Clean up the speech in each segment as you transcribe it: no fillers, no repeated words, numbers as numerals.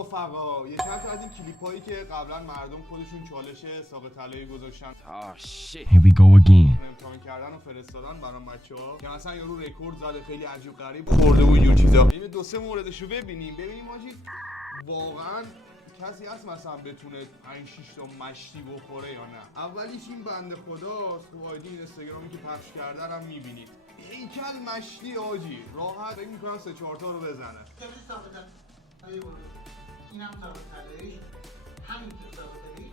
رفقا یه چند تا از این کلیپ هایی که قبلا مردم خودشون چالش ساق طلایی گذاشتن Here we go again. امتحان کردن و فرستادن برام بچه‌ها که مثلا یارو رکورد زده خیلی عجیب غریب خورده و یه چیزا. این دو سه موردشو ببینیم آجی واقعا کسی هست مثلا بتونه 5 6 تا مشتی بخوره یا نه. اولیش این بنده خداست، تو آیدی اینستاگرامی که پخش کرده رو میبینید. هیکل مشتی آجی راحت فکر می‌کنم 3 4 تا رو بزنه. اینم ساق طلاییش همین که ساق طلایی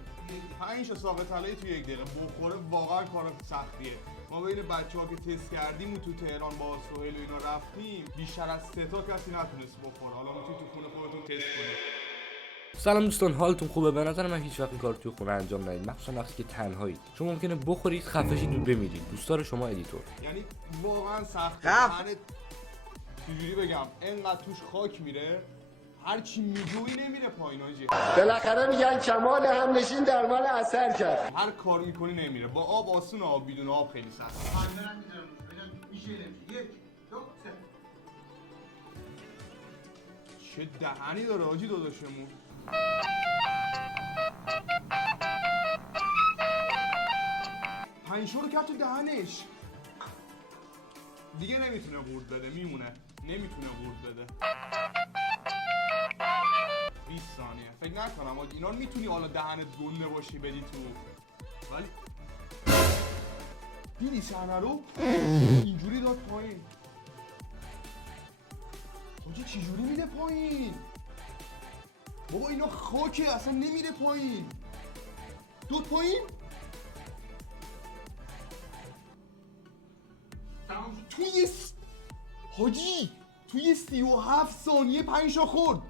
5 تا ساق طلایی تو 1 دقیقه بخوره واقعا کار سختیه. ما بین بچه‌ها که تست کردیم و تو تهران با سهیل و اینا رفتیم بیشتر از 3 تا کسی نتونست بخوره. حالا میتونید تو خونه خودتون تست کنید. سلام دوستان، حالتون خوبه؟ به نظر من هیچ وقت این کار توی خونه انجام ندید، مخصوصا وقتی که تنهایید، چون ممکنه بخورید خفشید و بمیرید. دوستدار شما ادیتور. یعنی واقعا سخته. چجوری بگم انقدر توش خاک میره هر چی میجویی نمیره پایین آجی. بالاخره میگن کمال همنشین در من اثر کرد. هر کار میکنی نمیره. با آب آسون، آب بدون آب خیلی سخته. پنبرم میذارم ببینم میشه نمیشه. 1 2 3 چه دهنی داره آجی داداشمون. پنجشو رو کرد تو دهنش. دیگه نمیتونه قورت بده، میمونه. نمیتونه قورت بده. 20 ثانیه. فکر نکنم آجی اینا رو میتونی حالا دهنت گنده باشی بدی تو. ولی دیدی صحنه رو؟ اینجوری داد پایین. آجی چجوری میده پایین؟ بابا اینا خاکه اصلا نمیره پایین. داد پایین؟ توی حاجی توی 37 ثانیه 5 تا خورد.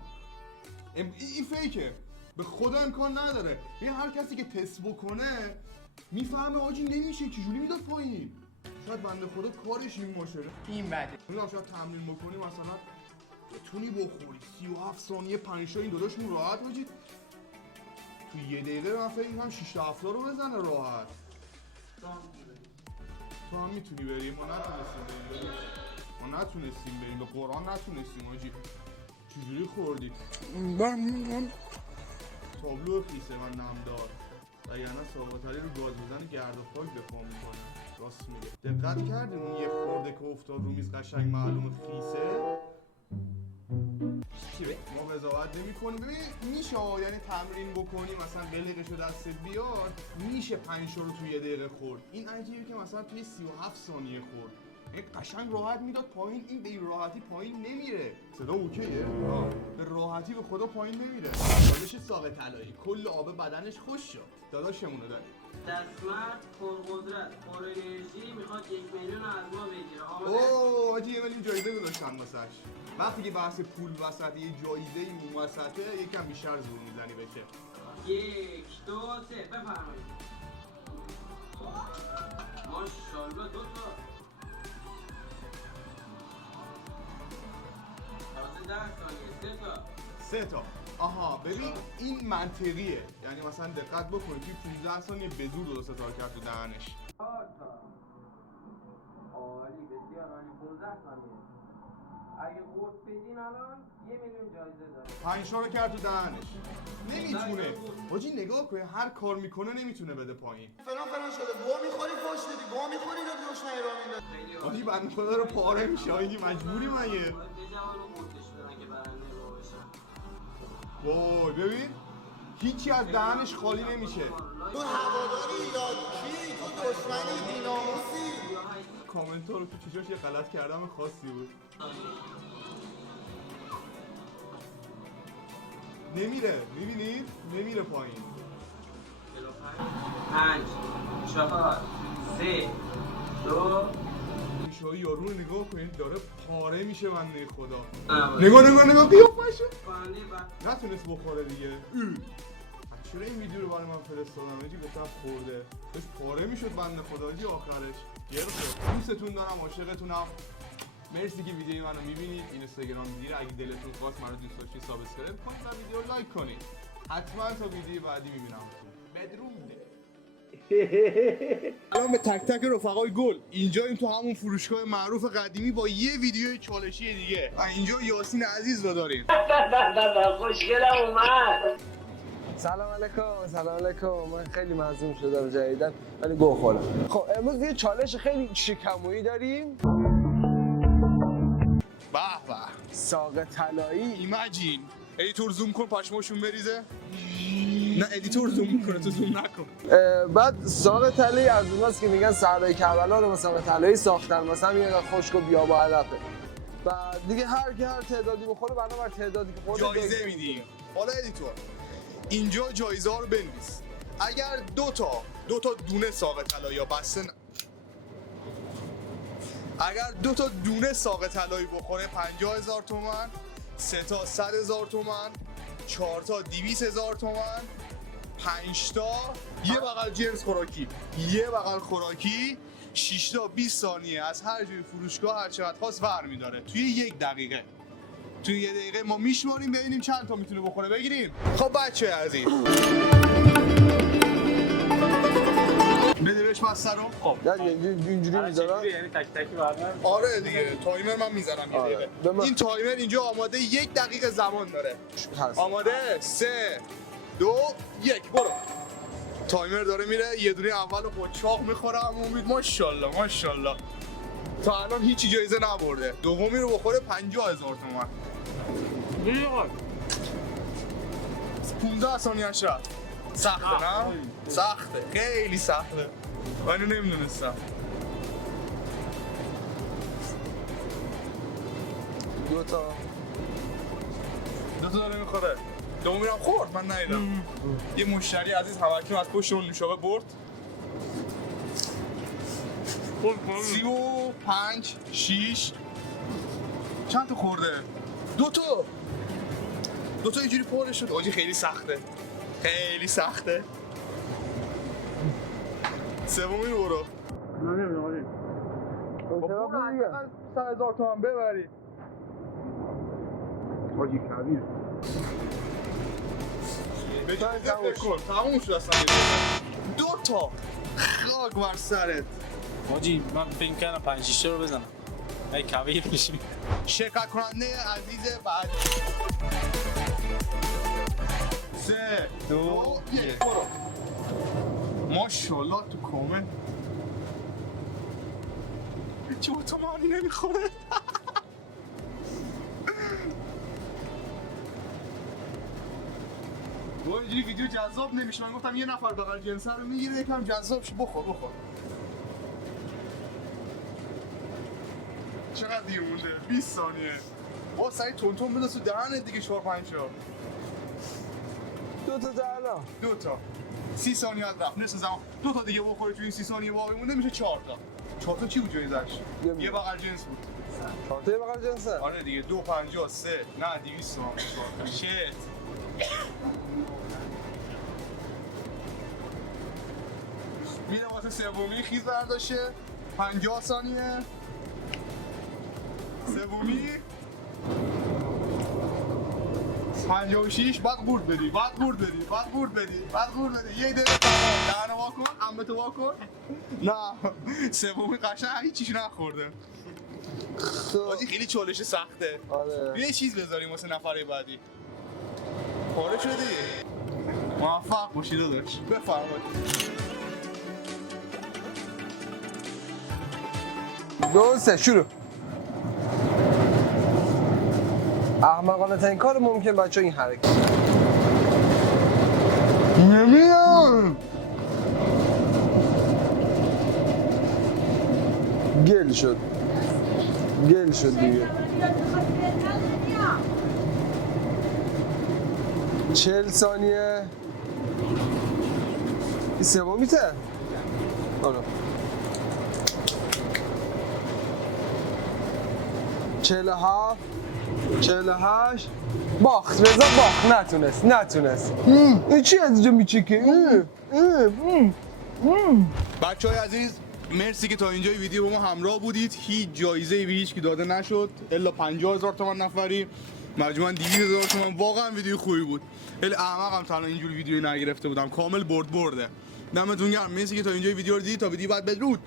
این فیکه، به خدا امکان نداره. این هر کسی که تست بکنه میفهمه حاجی نمیشه. چجوری میداد پایین؟ شاید بنده خدا کارش این باشه. این بده میگم شاید تمرین بکنی مثلا بتونی بخوری. 37 ثانیه 5 تا این داداشمون راحت حاجی تو 1 دقیقه من فکر می‌کنم 6 تا 7 تا رو بزنه راحت. تو هم میتونی بریم. ما نتونستیم بریم به قرآن نتونستیم حاجی. چجوری خوردی؟ تابلو خیسه و نمدار وگرنه ساقاطری رو گاز بزنه گرد و خاک دفاع میکنه. راست میگه. دقت کردیم اون یه خورده که افتاد رو میز قشنگ معلومه خیسه. ما قضاوت نمی‌کنیم. ببین میشه یعنی تمرین بکنی مثلا قلقشو دستت بیاد میشه 5 تا رو توی 1 دقیقه خورد. این عجیبه که مثلا توی 37 ثانیه خورد. این قشنگ راحت میداد پایین. این به این راحتی پایین نمیره. صدا اوکیه؟ به راحتی به خدا پایین نمیره. داداش ساق طلایی کل آب بدنش خوش شد. داداشمونو داره. دستمرد پرقدرت پر انرژی میخواد 1 میلیون از ما بگیره. اوه حاجی یه میلیون جایزه گذاشتن واسش. وقتی که بحث پول وسط یه جایزه اون وسطه یکم بیشتر زور میزنی بشه. 1 2 3 بفرمایید. ماشاءالله 2 تا. تازه 10 ثانیه 3 تا. 3 تا. آها ببین این منطقیه. یعنی مثلا دقت بکنید توی 15 ثانیه به زور درست تا کرد تو دهنش. 4 تا. عالی بسیار عالی. 15 ثانیه. اگه قورت بدین الان 1 میلیون جایزه داره. 5 تا رو کرد تو دهنش. نمیتونه. حاجی نگاه کن هر کار میکنه نمیتونه بده پایین. فلان شده. گوه میخوری پشت بدی. گوه میخوری داد روشنایی را میندازی. حاجی بنده خدا رو پاره میشه. آجی مجبوری مگه؟ به جوان رو قورتش بدن که برنده رو بشن. وای ببین هیچی از دهنش خالی نمیشه. تو هواداری یا کی؟ تو دشمنی بیناموسی؟ کامنت رو تو چشاش یه غلط کردم خاصی بود. نمیره. میبینید؟ نمیره پایین. 5 4 3 2 شایی یارو رو نگاه کنید داره پاره میشه بنده خدا. نباید. نگاه قیافشو. کننده بعد نتونست بخوره دیگه. چرا این ویدیو رو برای من فرستادم؟ یکی گفتم خورده. بهش پاره میشد بنده خدا جی آخرش. گرفت. دوستتون دارم، عاشقتونم. مرسی که ویدیو منو میبینید. اینستاگرام میگیره. اگه دلتون خواست منو دوست داشتید سابسکرایب کنید و ویدیو لایک کنید. حتما تا ویدیو بعدی میبینمتون. بدرود. الان به تک تک رفقای گل اینجاییم تو همون فروشگاه معروف قدیمی با یه ویدیو چالشی دیگه. اینجا یاسین عزیز رو داریم. خوشگلم اومد. سلام علیکم. من خیلی مظلوم شدم جدیدن ولی گو خوردم. خب امروز یه چالش خیلی شکمویی داریم. به به ساق طلایی. ایمجین ادیتور زوم کن پشماشون بریزه. نه ادیتور زوم میکنه تو زوم نکن. بعد ساق طلایی از اوناست که میگن سرای کربلا رو مثلا طلایی ساختن، مثلا یه خشک و بیا با علفه. و دیگه هر کی هر تعدادی بخوره بنابر تعدادی که خودت جایزه میدیم. حالا ادیتور اینجا جایزه ها رو بنویس. اگر دو تا دونه ساق طلایی یا بسته اگر دونه ساق طلایی بخوره 50,000 تومان، 3 تا 100,000 تومان، 4 تا 200,000 تومان، 5 تا یه بغل جنس خوراکی، یه بغل خوراکی، 6 تا 20 ثانیه از هر جای فروشگاه هر چقدر خواست برمی‌داره توی 1 دقیقه. توی 1 دقیقه ما میشماریم ببینیم چند تا میتونه بخوره بگیریم. خب بچه عزیز بده بهش بسته رو. خب اینجوری میذارم. یعنی تک تک برنامه. آره دیگه تایمر من میذارم یه آره. دقیقه. این تایمر اینجا آماده 1 دقیقه زمان داره. هست. آماده 3 2 1 برو. تایمر داره میره. یه دونه اول با چاق میخوره. امید ماشاءالله تا الان هیچی جایزه نبرده. دومی رو بخوره 50,000 تومان. 15 ثانیه رفت. سخته نه؟ سخته خیلی سخته. من اینو نمیدونستم. دو تا داره میخوره. دومی رو خورد من ندیدم. یه مشتری عزیز همکنون از پشت اون نوشابه برد. 35 6 چند تا خورده؟ دو تا اینجوری پاره شد. آجی خیلی سخته. سومی رو برو. خب برو دیگه. 100,000 تومان ببری. آجی کبیر. تموم شد اصلا. 2 تا خاک بر سرت. ماجی من فکر کردم 5 6 رو بزنم. ای کویر میشیم. شرکت کننده عزیز بعد 3 2 1 برو. ماشاءالله تو کامل هیچ اتومانی نمیخوره. با اینجوری ویدیو جذاب نمیشه. من گفتم یه نفر بغل جنسه رو میگیره یکم جذاب شه. بخور چقدر دیر مونده؟ 20 ثانیه. با سعی تون بده تو دهنت دیگه 4 5 تا. 2 تا الان. 2 تا 30 ثانیه رفت. نصف زمان 2 تا دیگه بخوره تو این 30 ثانیه باقی مونده میشه 4 تا. 4 تا چی بود جایزش؟ یه بغل جنس بود. 4 تا یه بغل جنسه. آره دیگه 250 3 نه 200 تومن. شت. میره واسه سومی خیز برداشته 50 ثانیه. سومی 56 بعد قورت بدی. یه دقیقه تمام. دهنو واکن عمتو واکن. نه سومی قشنگ هیچیش نخورده. آجی خیلی چالش سخته. آره. یه چیز بذاریم واسه نفره بعدی. پاره شدی؟ موفق باشی داداش. بفرمایید. 2 3 شروع. احمقانه ترین کار ممکن بچه این حرکت. نمیام. گل شد دیگه. 40 ثانیه. این سومیته؟ آره. 47 48 باخت. رضا باخت. نتونست. این چی از اینجا میچکه؟ بچه‌های عزیز مرسی که تا اینجای ویدیو با ما همراه بودید. هیچ جایزه‌ای به هیچ کی داده نشد الا 50,000 تومان نفری. مجموعاً 200,000 تومان. واقعا ویدیو خوبی بود. خیلی احمقم تا الان اینجوری ویدیویی نگرفته بودم. کامل برده. دمتون گرم، مرسی که تا اینجا ویدیو رو دیدید. تا ویدیو بعد بدرود.